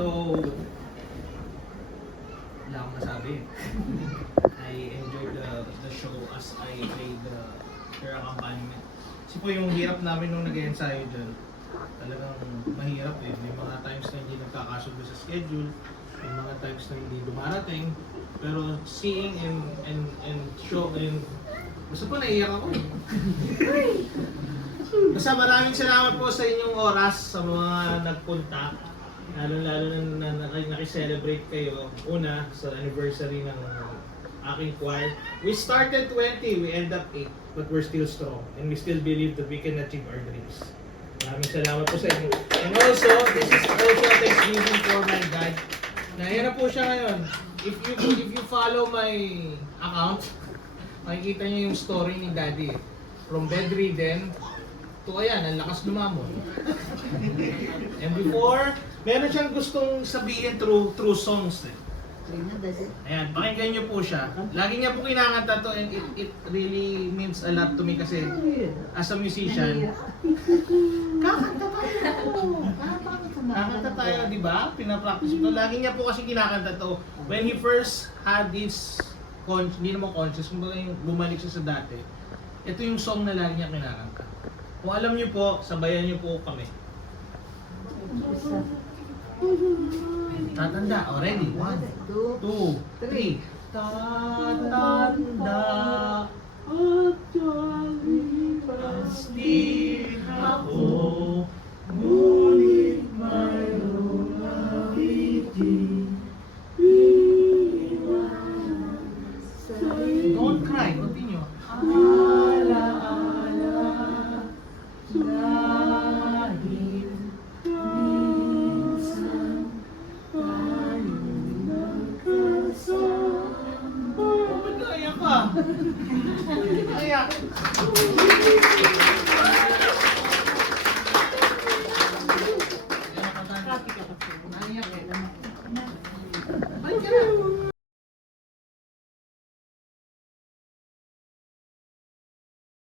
So, wala akong masabi. I enjoyed the show as I played your accompaniment. Kasi po yung hirap namin nung nag-ensayo dyan, talagang mahirap eh. May mga times na hindi nagkakasundo sa schedule, may mga times na hindi dumarating. Pero seeing and show and basta po naiyak ako eh. Basta maraming salamat po sa inyong oras sa mga nagpunta. Lalo na nakicelebrate kayo. Una, sa anniversary ng aking choir. We started 20, we end up 8. But we're still strong. And we still believe that we can achieve our dreams. Maraming salamat po sa inyo. And also, this is also a thanksgiving for my dad. Nahiya na po siya ngayon. If you follow my account, makikita niyo yung story ni Daddy. From bedridden to ayan, ang lakas lumamon. And before, meron siyang gustong sabihin through songs eh. Ayan, pakinggan niyo po siya. Lagi niya po kinakanta to and it really means a lot to me kasi as a musician, kakanta tayo. Kakanta tayo, di ba? Pinapractice ko. Lagi niya po kasi kinakanta to. When he first had this, hindi naman conscious, kumbaga yung bumalik siya sa dati, ito yung song na lagi niya kinakanta. Kung alam niyo po, sabayan niyo po kami. Tatanda, already. 1, 2, 3. Tatanda at pasti ako, ngunit mayroong awitin. Don't cry, continue. Alaala dahil minsan tayo nagkasama. Ba't naiyak ka? Ba't naiyak?